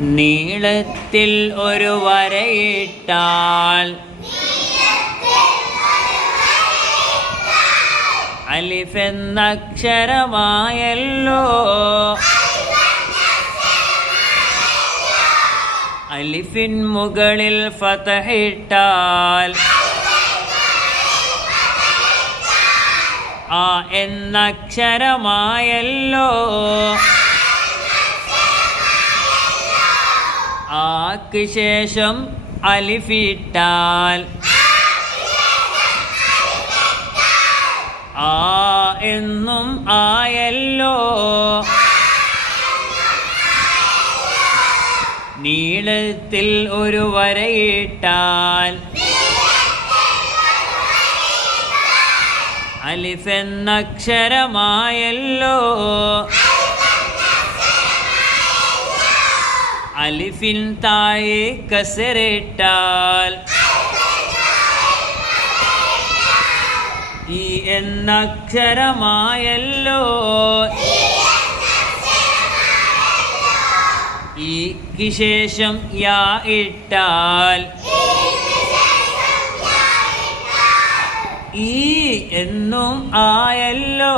നീളത്തിൽ ഒരു വരയിട്ടാൽ അലിഫ് എന്നക്ഷരമായല്ലോ. അലിഫിൻ മുകളിൽ ഫതഹിട്ടാൽ ആ എന്നക്ഷരമായല്ലോ. ആക്ക് ശേഷം അലിഫിട്ടാൽ ആ എന്നും ആയല്ലോ. നീളത്തിൽ ഒരു വരയിട്ടാൽ അലിഫ് എന്നക്ഷരമായല്ലോ. അലിഫിൻ താഴെ കസറിട്ടാൽ ഈ എന്നക്ഷരമായല്ലോ. ഈക്ക് ശേഷം യാ ഇട്ടാൽ ഈ എന്നും ആയല്ലോ.